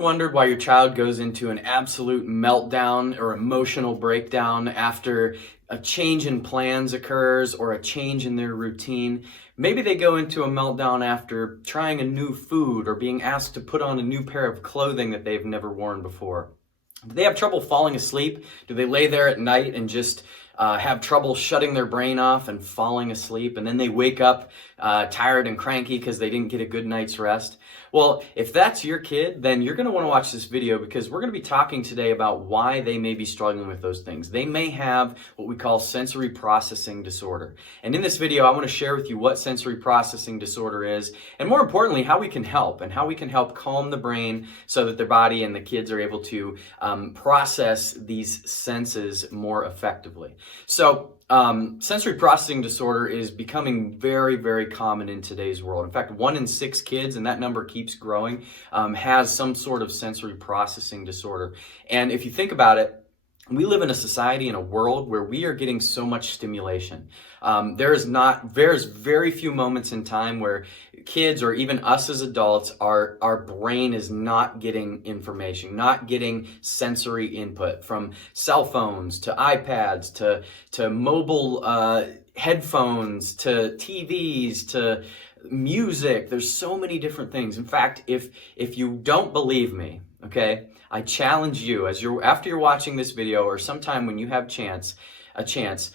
wondered why your child goes into an absolute meltdown or emotional breakdown after a change in plans occurs or a change in their routine? Maybe they go into a meltdown after trying a new food or being asked to put on a new pair of clothing that they've never worn before. Do they have trouble falling asleep? Do they lay there at night and just have trouble shutting their brain off and falling asleep, and then they wake up tired and cranky because they didn't get a good night's rest? Well, if that's your kid, then you're going to want to watch this video, because we're going to be talking today about why they may be struggling with those things. They may have what we call sensory processing disorder. And in this video, I want to share with you what sensory processing disorder is, and more importantly, how we can help, and how we can help calm the brain so that their body and the kids are able to process these senses more effectively. So, sensory processing disorder is becoming very, very common in today's world. In fact, 1 in 6 kids, and that number keeps growing, has some sort of sensory processing disorder. And if you think about it, we live in a society, in a world where we are getting so much stimulation. There's very few moments in time where kids, or even us as adults, our brain is not getting information, not getting sensory input from cell phones to iPads to mobile headphones to TVs to music. There's so many different things. In fact, if you don't believe me, okay, I challenge you, after you're watching this video, or sometime when you have a chance,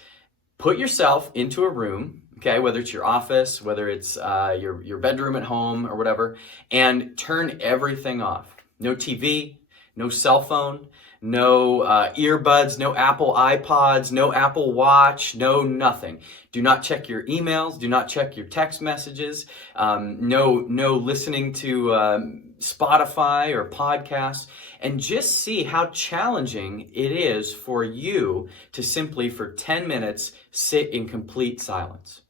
put yourself into a room, okay, whether it's your office, whether it's your bedroom at home or whatever, and turn everything off. No TV, no cell phone, no earbuds, no Apple iPods, no Apple Watch, no nothing. Do not check your emails. Do not check your text messages. No listening to Spotify or podcasts. And just see how challenging it is for you to simply, for 10 minutes, sit in complete silence.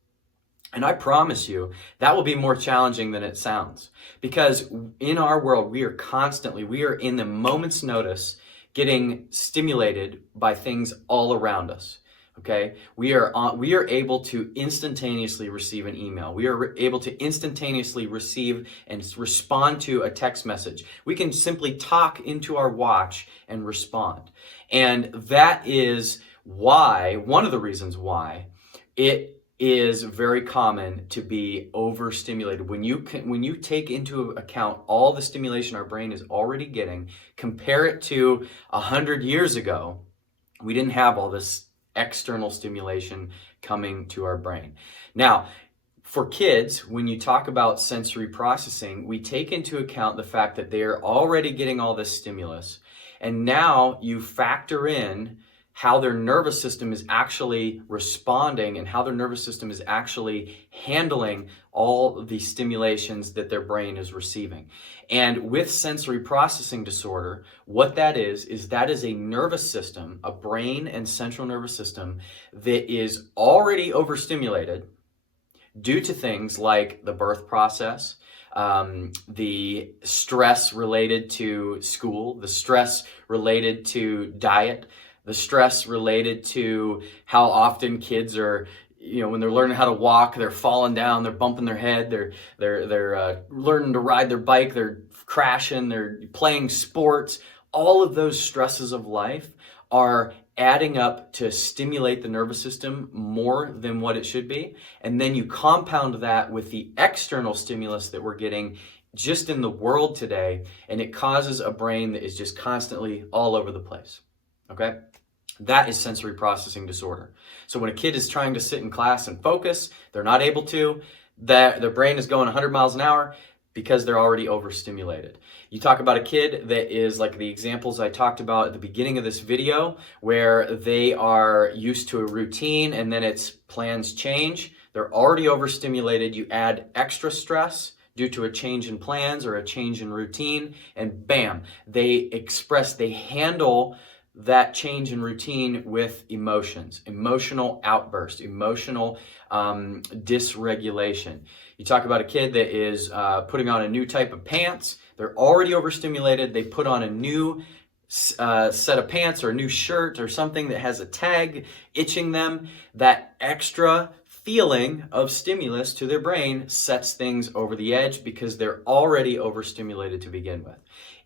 And I promise you, that will be more challenging than it sounds. Because in our world, we are in the moment's notice getting stimulated by things all around us. Okay, we are able to instantaneously receive an email. We are able to instantaneously receive and respond to a text message. We can simply talk into our watch and respond. And that is why, one of the reasons why, it is very common to be overstimulated. When you take into account all the stimulation our brain is already getting, compare it to 100 years ago, we didn't have all this external stimulation coming to our brain. Now, for kids, when you talk about sensory processing, we take into account the fact that they are already getting all this stimulus, and now you factor in how their nervous system is actually responding and how their nervous system is actually handling all the stimulations that their brain is receiving. And with sensory processing disorder, what that is a nervous system, a brain and central nervous system that is already overstimulated due to things like the birth process, the stress related to school, the stress related to diet, the stress related to how often kids are, when they're learning how to walk, they're falling down, they're bumping their head, they're learning to ride their bike, they're crashing, they're playing sports. All of those stresses of life are adding up to stimulate the nervous system more than what it should be. And then you compound that with the external stimulus that we're getting just in the world today, and it causes a brain that is just constantly all over the place. Okay? That is sensory processing disorder. So when a kid is trying to sit in class and focus, they're not able to, their brain is going 100 miles an hour because they're already overstimulated. You talk about a kid that is like the examples I talked about at the beginning of this video, where they are used to a routine and then its plans change. They're already overstimulated. You add extra stress due to a change in plans or a change in routine, and bam, they handle that change in routine with emotions, emotional outburst, emotional dysregulation. You talk about a kid that is putting on a new type of pants. They're already overstimulated. They put on a new set of pants or a new shirt or something that has a tag itching them. That extra feeling of stimulus to their brain sets things over the edge because they're already overstimulated to begin with.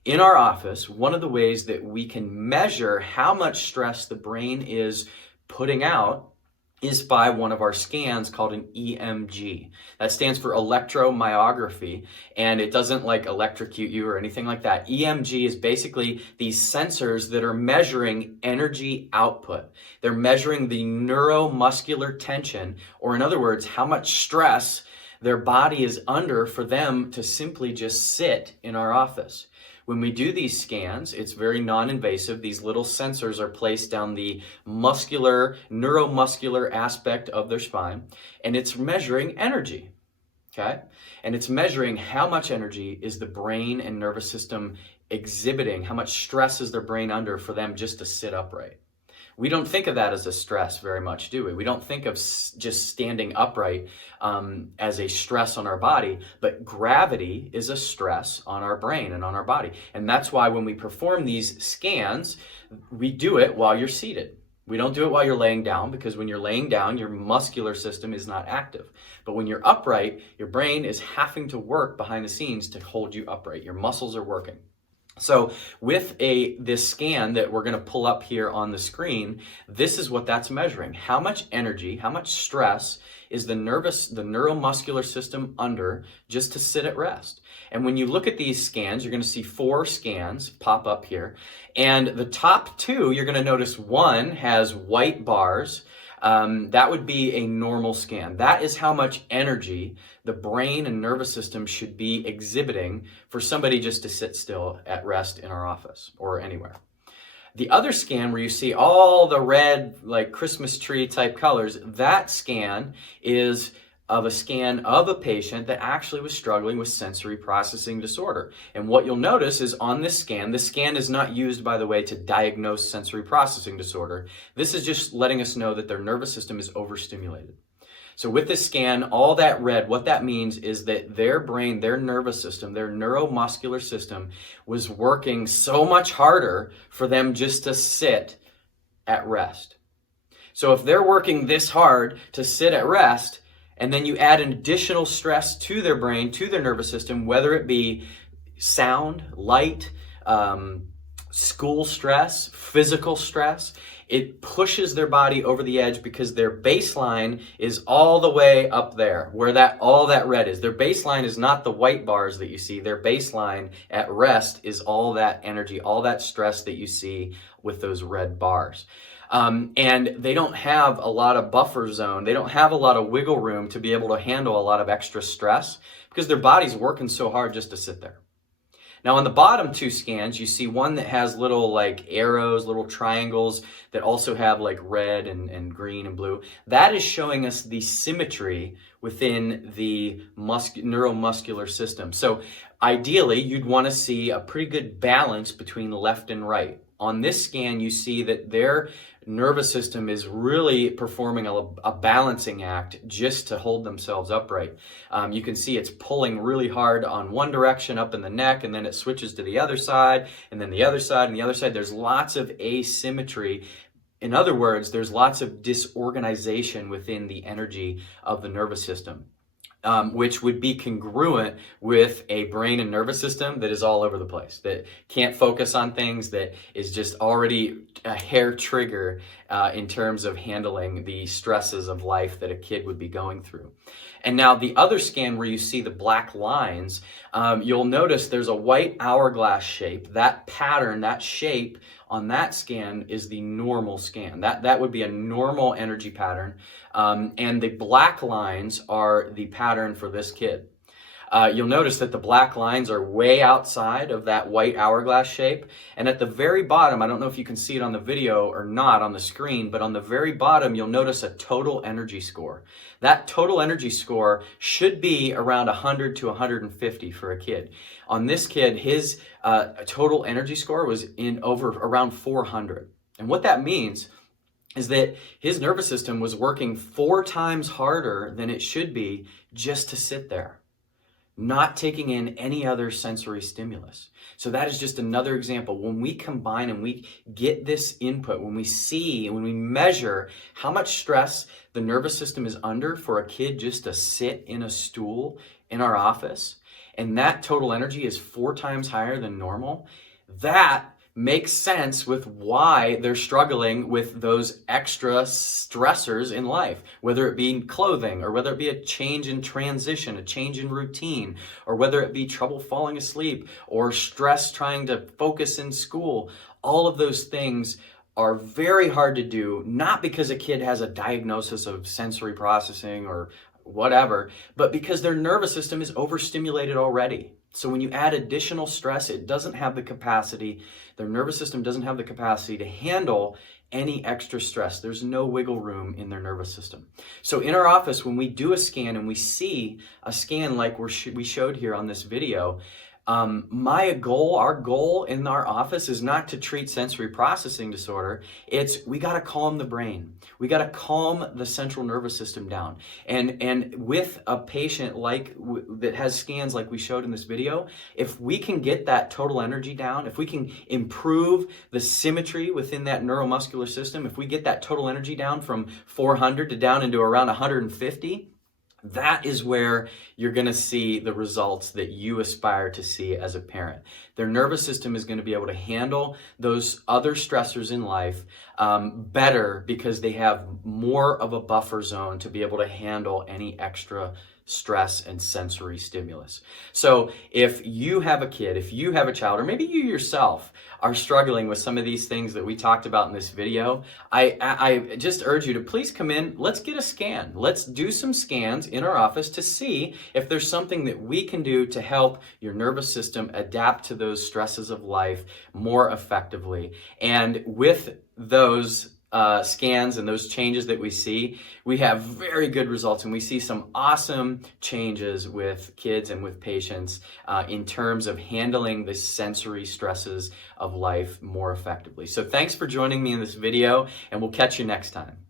In our office, one of the ways that we can measure how much stress the brain is putting out is by one of our scans called an EMG. That stands for electromyography, and it doesn't like electrocute you or anything like that. EMG is basically these sensors that are measuring energy output. They're measuring the neuromuscular tension, or in other words, how much stress their body is under for them to simply just sit in our office. When we do these scans, it's very non-invasive. These little sensors are placed down the neuromuscular aspect of their spine, and it's measuring energy, okay? And it's measuring how much energy is the brain and nervous system exhibiting, how much stress is their brain under for them just to sit upright. We don't think of that as a stress very much, do we? We don't think of just standing upright as a stress on our body, but gravity is a stress on our brain and on our body. And that's why when we perform these scans, we do it while you're seated. We don't do it while you're laying down, because when you're laying down, your muscular system is not active. But when you're upright, your brain is having to work behind the scenes to hold you upright. Your muscles are working. So with this scan that we're going to pull up here on the screen, this is what that's measuring. How much energy, how much stress is the neuromuscular system under just to sit at rest? And when you look at these scans, you're going to see 4 scans pop up here. And the top 2, you're going to notice one has white bars. That would be a normal scan. That is how much energy the brain and nervous system should be exhibiting for somebody just to sit still at rest in our office or anywhere. The other scan where you see all the red, like Christmas tree type colors, that scan is of a scan of a patient that actually was struggling with sensory processing disorder. And what you'll notice is on this scan is not used, by the way, to diagnose sensory processing disorder. This is just letting us know that their nervous system is overstimulated. So with this scan, all that red, what that means is that their brain, their nervous system, their neuromuscular system was working so much harder for them just to sit at rest. So if they're working this hard to sit at rest, and then you add an additional stress to their brain, to their nervous system, whether it be sound, light, school stress, physical stress, it pushes their body over the edge because their baseline is all the way up there, where all that red is. Their baseline is not the white bars that you see. Their baseline at rest is all that energy, all that stress that you see with those red bars. And they don't have a lot of buffer zone. They don't have a lot of wiggle room to be able to handle a lot of extra stress because their body's working so hard just to sit there. Now on the bottom 2 scans, you see one that has little like arrows, little triangles that also have like red and green and blue. That is showing us the symmetry within the neuromuscular system. So ideally, you'd want to see a pretty good balance between left and right. On this scan, you see that their nervous system is really performing a balancing act just to hold themselves upright. You can see it's pulling really hard on one direction up in the neck, and then it switches to the other side, and then the other side, and the other side. There's lots of asymmetry. In other words, there's lots of disorganization within the energy of the nervous system. Which would be congruent with a brain and nervous system that is all over the place, that can't focus on things, that is just already a hair trigger in terms of handling the stresses of life that a kid would be going through. And now the other scan where you see the black lines, you'll notice there's a white hourglass shape. That pattern, that shape on that scan is the normal scan. That would be a normal energy pattern. And the black lines are the pattern for this kid. You'll notice that the black lines are way outside of that white hourglass shape. And at the very bottom, I don't know if you can see it on the video or not on the screen, but on the very bottom, you'll notice a total energy score. That total energy score should be around 100 to 150 for a kid. On this kid, his total energy score was around 400. And what that means is that his nervous system was working 4 times harder than it should be just to sit there, not taking in any other sensory stimulus. So that is just another example. When we combine and we get this input, when we see and when we measure how much stress the nervous system is under for a kid just to sit in a stool in our office, and that total energy is 4 times higher than normal, that makes sense with why they're struggling with those extra stressors in life, whether it be clothing, or whether it be a change in transition, a change in routine, or whether it be trouble falling asleep or stress trying to focus in school. All of those things are very hard to do, not because a kid has a diagnosis of sensory processing or whatever, but because their nervous system is overstimulated already. So when you add additional stress, it doesn't have the capacity, their nervous system doesn't have the capacity to handle any extra stress. There's no wiggle room in their nervous system. So in our office, when we do a scan and we see a scan like we showed here on this video, our goal in our office is not to treat sensory processing disorder. It's we got to calm the brain. We got to calm the central nervous system down. And with a patient that has scans like we showed in this video, if we can get that total energy down, if we can improve the symmetry within that neuromuscular system, if we get that total energy down from 400 to down into around 150, that is where you're going to see the results that you aspire to see as a parent. Their nervous system is going to be able to handle those other stressors in life better because they have more of a buffer zone to be able to handle any extra stress and sensory stimulus. So if you have a kid, if you have a child, or maybe you yourself are struggling with some of these things that we talked about in this video, I just urge you to please come in. Let's get a scan. Let's do some scans in our office to see if there's something that we can do to help your nervous system adapt to those stresses of life more effectively. And with those scans and those changes that we see, we have very good results, and we see some awesome changes with kids and with patients in terms of handling the sensory stresses of life more effectively. So thanks for joining me in this video, and we'll catch you next time.